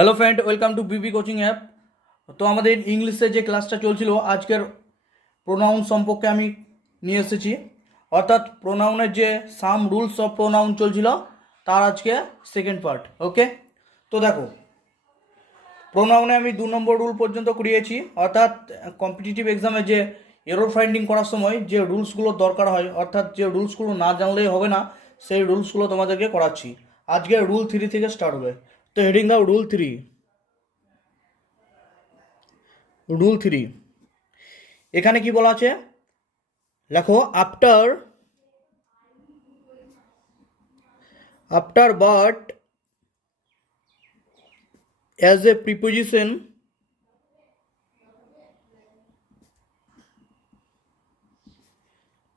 Hello friend, welcome to Bibi coaching app. তো আমাদের ইংলিশে যে ক্লাসটা চলছিল, আজকের প্রোনাউন সম্পর্কে আমি নিয়ে এসেছি। অর্থাৎ প্রোনাউনের যে সাম রুলস অফ প্রোনাউন চলছিল, তার আজকে সেকেন্ড পার্ট। ওকে, তো দেখো, প্রোনাউনে আমি 2 নম্বর রুল পর্যন্ত করিয়েছি। অর্থাৎ কম্পিটিটিভ এক্সামে যে এরর ফাইন্ডিং করার সময় যে রুলসগুলো দরকার হয়, অর্থাৎ যে রুলসগুলো না জানলেই হবে না, সেই রুলসগুলো তোমাদেরকে করাচ্ছি। আজকে রুল 3 থেকে স্টার্ট হবে। তো হেডিং দাও রুল 3। রুল 3 এখানে কি বলা আছে লেখো, after but as a preposition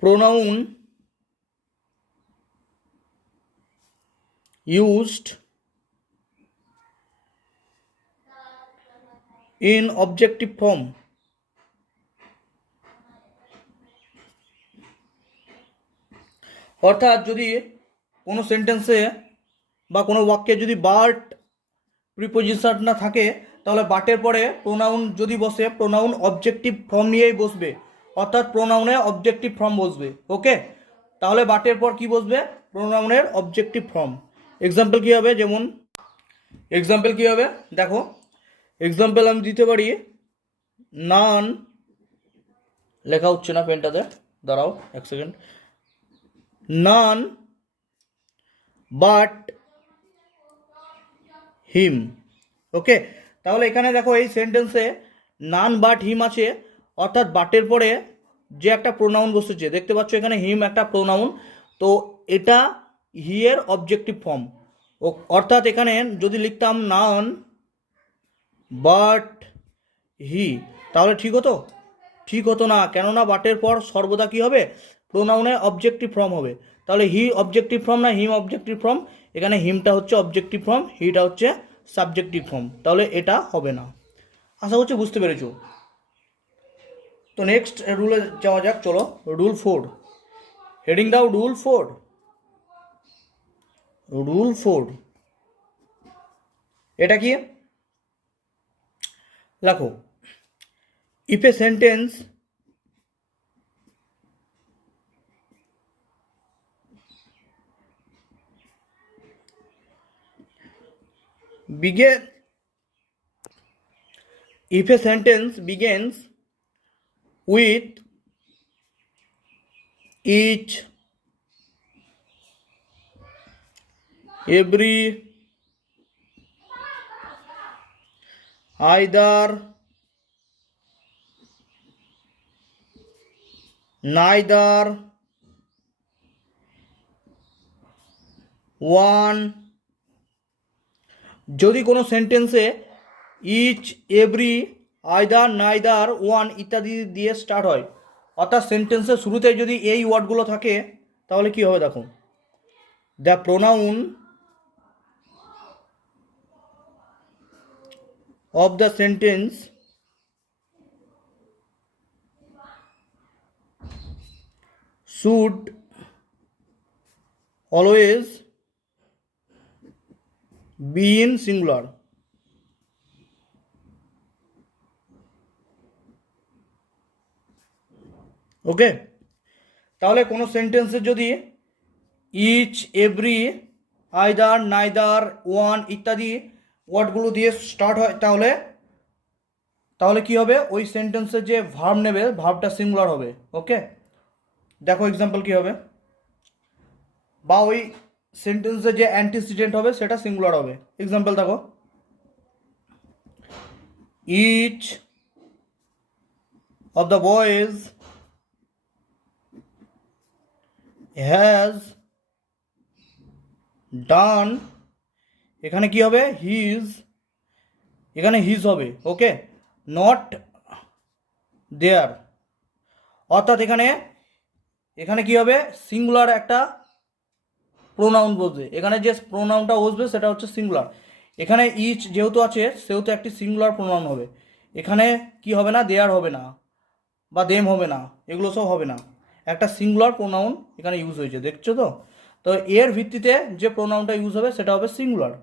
pronoun used in objective form অর্থাৎ যদি কোনো সেন্টেন্সে বা কোনো বাক্যে যদি বাট প্রিপোজিশন না থাকে, তাহলে বাটের পরে প্রোনাউন যদি বসে, প্রোনাউন অবজেক্টিভ ফর্ম নিয়েই বসবে। অর্থাৎ প্রোনাউনে অবজেক্টিভ ফর্ম বসবে। ওকে, তাহলে বাটের পর কি বসবে? প্রোনাউনের অবজেক্টিভ ফর্ম। এক্সাম্পল কী হবে? যেমন এক্সাম্পল কী হবে দেখো, এক্সাম্পল আমি দিতে পারি, নান, লেখা হচ্ছে না পেনটাতে, দাঁড়াও এক সেকেন্ড, নান বাট হিম। ওকে, তাহলে এখানে দেখো এই সেন্টেন্সে নান বাট হিম আছে, অর্থাৎ বাটের পরে যে একটা প্রোনাউন বসেছে, দেখতে পাচ্ছ এখানে হিম একটা প্রোনাউন, তো এটা হি এর অবজেক্টিভ ফর্ম। অর্থাৎ এখানে যদি লিখতাম নান বাট হি, তাহলে ঠিক হতো? ঠিক হতো না, কেননা বাটের পর সর্বদা কি হবে? প্রোনাউনে অবজেক্টিভ ফর্ম হবে। তাহলে হি অবজেক্টিভ ফর্ম না হিম অবজেক্টিভ ফর্ম? এখানে হিমটা হচ্ছে অবজেক্টিভ ফর্ম, হিটা হচ্ছে সাবজেক্টিভ ফর্ম, তাহলে এটা হবে না। আশা করছি বুঝতে পেরেছো। তো নেক্সট রুলে যাওয়া যাক, চলো। রুল 4, হেডিং দাও রুল 4। রুল 4 এটা কি লেখো, if a sentence begin if a sentence begins with each, every, either, neither, one, যদি কোনো সেন্টেন্সে each, every, either, neither, one ইত্যাদি দিয়ে স্টার্ট হয়, অর্থাৎ সেন্টেন্সের শুরুতে যদি এই ওয়ার্ডগুলো থাকে, তাহলে কি হবে দেখো, the pronoun of the sentence should always be in singular. Okay, তাহলে কোনো সেন্টেন্সে যদি each, every, either, neither, one ইত্যাদি ওয়ার্ডগুলো দিয়ে স্টার্ট হয়, তাহলে তাহলে কি হবে? ওই সেন্টেন্সের যে ভার্ব নেবে, ভার্বটা সিঙ্গুলার হবে। ওকে, দেখো এক্সাম্পল কি হবে, বা ওই সেন্টেন্সের যে অ্যান্টিসিডেন্ট হবে সেটা সিঙ্গুলার হবে। এক্সাম্পল দেখো, each of the boys has done, এখানে কি হবে? হিজ, এখানে হিজ হবে। ওকে, নট দেয়ার, অর্থাৎ এখানে এখানে কি হবে? সিঙ্গুলার একটা প্রোনাউন বসবে, এখানে যে প্রোনাউনটা বসবে সেটা হচ্ছে সিঙ্গুলার। এখানে ইচ যেহেতু আছে সেহেতু একটি সিঙ্গুলার প্রোনাউন হবে। এখানে কি হবে না? দেয়ার হবে না, বা দেম হবে না, এগুলো সব হবে না। একটা সিঙ্গুলার প্রোনাউন এখানে ইউজ হয়েছে, দেখছো তো? তো এর ভিত্তিতে যে প্রোনাউনটা ইউজ হবে সেটা হবে সিঙ্গুলার।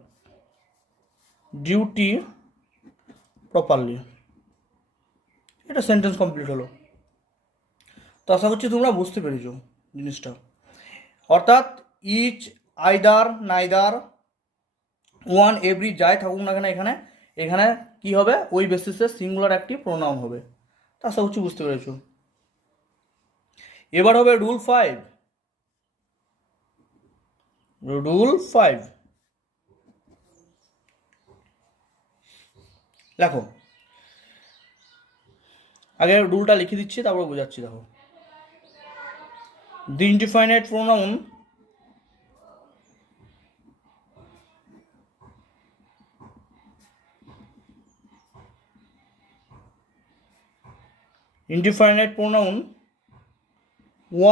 Duty properly. এটা সেন্টেন্স কমপ্লিট হলো। তো আশা করছি তোমরা বুঝতে পেরেছো জিনিসটা। অর্থাৎ each, either, neither, one, every যাই থাকুক না কেন এখানে এখানে কি হবে, ওই বেসিসে সিঙ্গুলার একটি প্রোনাউন হবে। তা আশা করছি বুঝতে পেরেছো। এবার হবে রুল 5। রুল 5 দেখো, আগে রুলটা লিখে দিচ্ছি তারপর বোঝাচ্ছি। দেখো, the indefinite pronoun indefinite pronoun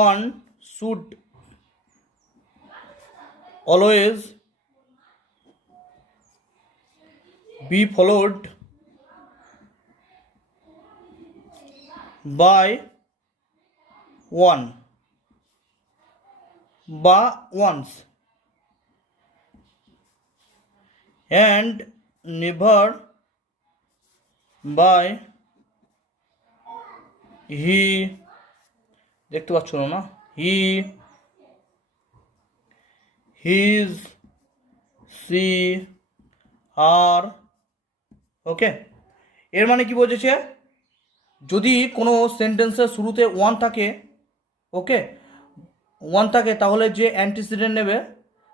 one should always be followed by one বা once and never by he, দেখতে পাচ্ছ না, he, his, she, her। ওকে, এর মানে কি বোঝেছে, যদি কোনো সেন্টেন্সের শুরুতে ওয়ান থাকে, ওকে, ওয়ান থাকে তাহলে যে অ্যান্টিসিডেন্ট নেবে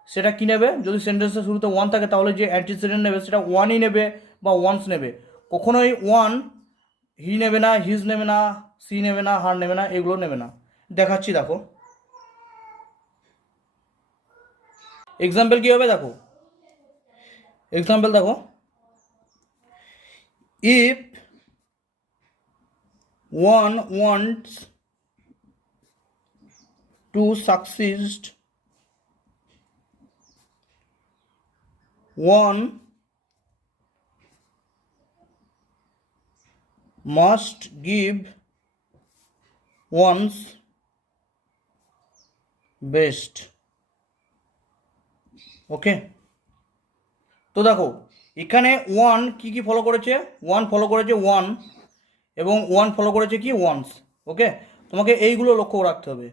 সেটা কি নেবে, যদি সেন্টেন্সের শুরুতে ওয়ান থাকে তাহলে যে অ্যান্টিসিডেন্ট নেবে সেটা ওয়ানই নেবে বা ওয়ান্স নেবে। কখনোই ওয়ান হি নেবে না, হিজ নেবে না, সি নেবে না, হার নেবে না, এগুলো নেবে না। দেখাচ্ছি, দেখো এক্সাম্পল কি হবে। দেখো এক্সাম্পল, দেখো, if one wants to succeed, one must give one's best। ওকে, তো দেখো এখানে ওয়ান কি কি ফলো করেছে, ওয়ান ফলো করেছে ওয়ান, এবং ওয়ান ফলো করেছে কি ওয়ান্স। ওকে, তোমাকে এইগুলো লক্ষ্য রাখতে হবে।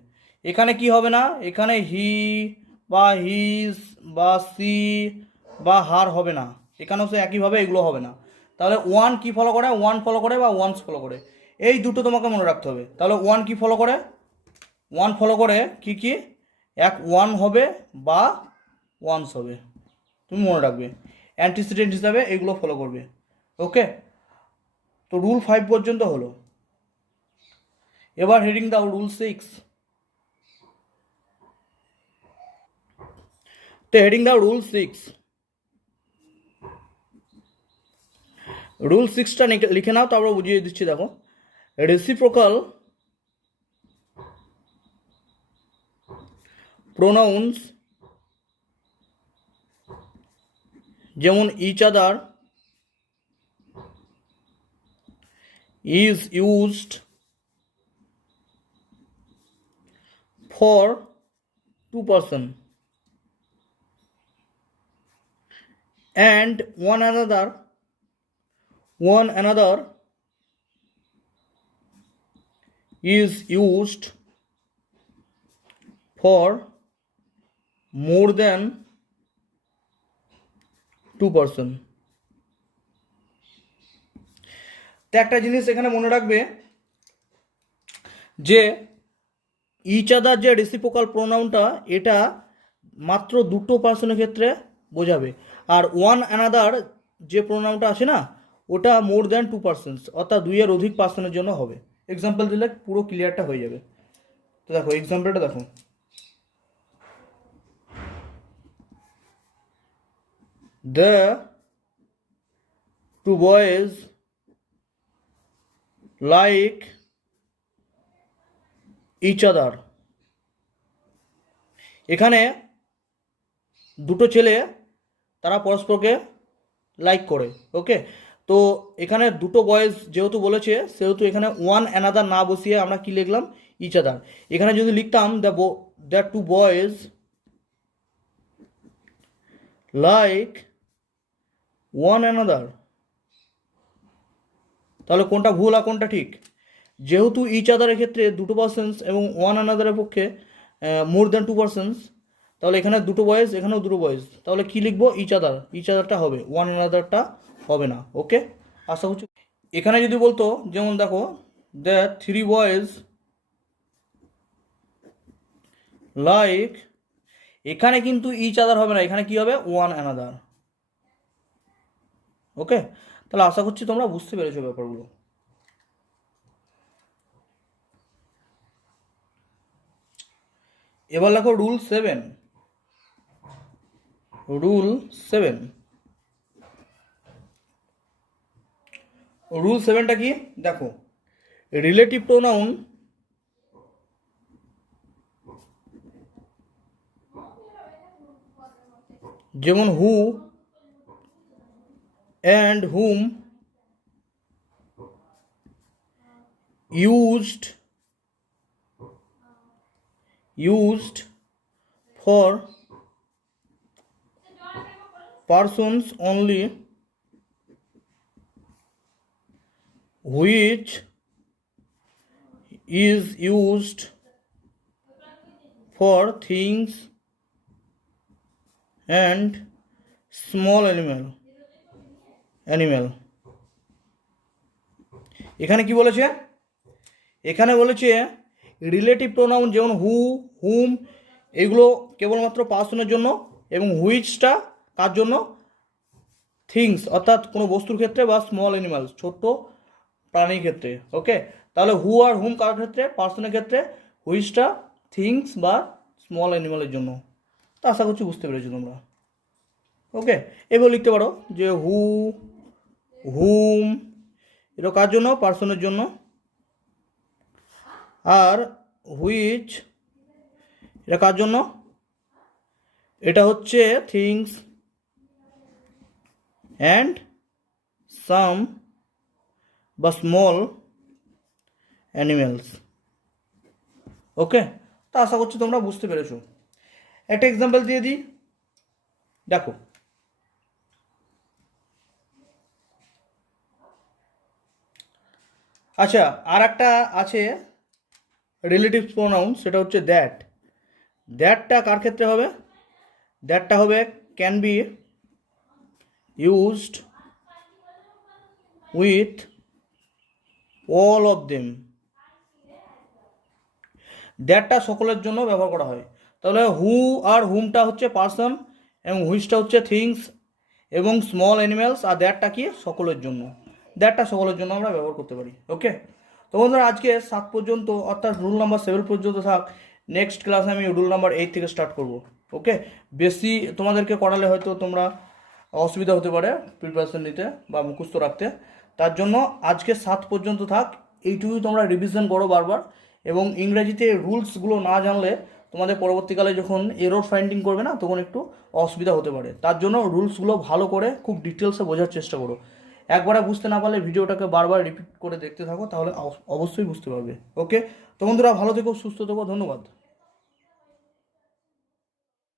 এখানে কি হবে না, এখানে হি বা হিজ বা সি বা হার হবে না, এখানেও সে একইভাবে এগুলো হবে না। তাহলে ওয়ান কি ফলো করে, ওয়ান ফলো করে বা ওয়ান্স ফলো করে, এই দুটো তোমাকে মনে রাখতে হবে। তাহলে ওয়ান কি ফলো করে, ওয়ান ফলো করে কি কি, এক ওয়ান হবে বা ওয়ান্স হবে, তুমি মনে রাখবে, অ্যান্টিসিডেন্ট হিসাবে এইগুলো ফলো করবে। ওকে, তো রুল 5 পর্যন্ত হলো। এবার হেডিং দাও রুল 6। তো হেডিং দাও রুল 6। রুল 6টা লিখে নাও, তারপর বুঝিয়ে দিচ্ছি। দেখো, রেসিপ্রোকাল প্রোনাউন্স যেমন each other is used for two person and one another is used for more than two person। তো একটা জিনিস এখানে মনে রাখবে যে ইচ আদার যে রেসিপ্রোকাল প্রোনাউনটা, এটা মাত্র দুটো পার্সনের ক্ষেত্রে বোঝাবে, আর ওয়ান অ্যানাদার যে প্রোনাউনটা আছে না, ওটা মোর দ্যান টু পার্সনস, অর্থাৎ দুইয়ের অধিক পার্সনের জন্য হবে। এক্সাম্পল দিলে পুরো ক্লিয়ারটা হয়ে যাবে। তো দেখো এক্সাম্পলটা দেখো, the two boys like each other। এখানে দুটো ছেলে তারা পরস্পরকে লাইক করে। ওকে, তো এখানে দুটো বয়েজ যেহেতু বলেছে সেহেতু এখানে ওয়ান অ্যানাদার না বসিয়ে আমরা কি লিখলাম, ইচ আদার। এখানে যদি লিখতাম the two boys like one another, তাহলে কোনটা ভুল আর কোনটা ঠিক? যেহেতু ইচ আদারের ক্ষেত্রে দুটো পার্সেন্স এবং ওয়ান অ্যানাদারের পক্ষে মোর দ্যান টু পার্সেন্স, তাহলে এখানে দুটো বয়েজ, এখানেও দুটো বয়েজ, তাহলে কি লিখবো? ইচ আদার, ইচ আদারটা হবে, ওয়ান অ্যানাদারটা হবে না। ওকে, আশা করছি। এখানে যদি বলতো, যেমন দেখো, দ্যাট থ্রি বয়েজ লাইক, এখানে কিন্তু ইচ আদার হবে না, এখানে কি হবে? One another. ওকে, তাহলে আশা করছি তোমরা বুঝতে পেরেছো ব্যাপারগুলো। এবার দেখো রুল 7। রুল 7, রুল 7টা কি দেখো, রিলেটিভ প্রোনাউন যেমন who and whom used for persons only, which is used for things and small animal। এখানে কি বলেছে? এখানে বলেছে রিলেটিভ প্রোনাউন যেমন হু, হুম, এগুলো কেবলমাত্র পার্সনের জন্য, এবং হুইচটা কার জন্য? থিংস, অর্থাৎ কোনো বস্তুর ক্ষেত্রে, বা স্মল অ্যানিমালস, ছোট্ট প্রাণীর ক্ষেত্রে। ওকে, তাহলে হু আর হুম কার ক্ষেত্রে? পার্সনের ক্ষেত্রে। হুইচটা থিংস বা স্মল অ্যানিমালের জন্য। তা আশা করছি বুঝতে পেরেছো তোমরা। ওকে, এবার লিখতে পারো যে হু, হুম, এটা কার জন্য? পার্সনের জন্য। আর হুইচ, এটা কার জন্য? এটা হচ্ছে থিংস অ্যান্ড সাম বা স্মল অ্যানিমেলস। ওকে, তা আশা করছি তোমরা বুঝতে পেরেছো। একটা এক্সাম্পল দিয়ে দিই, দেখো। আচ্ছা, আর একটা আছে রিলেটিভ প্রোনাউন, সেটা হচ্ছে দ্যাট। দ্যাটটা কার ক্ষেত্রে হবে? দ্যাটটা হবে can be used with all of them. দ্যাটটা সকলের জন্য ব্যবহার করা হয়। তাহলে হু আর হুমটা হচ্ছে পার্সন, এবং হুইচটা হচ্ছে থিংস এবং স্মল অ্যানিমেলস, আর দ্যাটটা কি? সকলের জন্য। দ্যাটটা সকলের জন্য আমরা ব্যবহার করতে পারি। ওকে, তো বন্ধুরা আজকে 7 পর্যন্ত, অর্থাৎ রুল নাম্বার 7 পর্যন্ত থাক। নেক্সট ক্লাসে আমি রুল নাম্বার 8 থেকে স্টার্ট করব। ওকে, বেশি তোমাদেরকে করালে হয়তো তোমরা অসুবিধা হতে পারে প্রিপারেশন নিতে বা মুখস্থ রাখতে। তার জন্য আজকে 7 পর্যন্ত থাক, এইটুকুই তোমরা রিভিশন করো বারবার। এবং ইংরেজিতে রুলসগুলো না জানলে তোমাদের পরবর্তীকালে যখন এরর ফাইন্ডিং করবে না, তখন একটু অসুবিধা হতে পারে। তার জন্য রুলসগুলো ভালো করে খুব ডিটেলসে বোঝার চেষ্টা করো। একবারে বুঝতে না পারলে ভিডিওটাকে বারবার রিপিট করে দেখতে থাকো, তাহলে অবশ্যই বুঝতে পারবে। ওকে, তো বন্ধুরা ভালো থেকো, সুস্থ থেকো, ধন্যবাদ।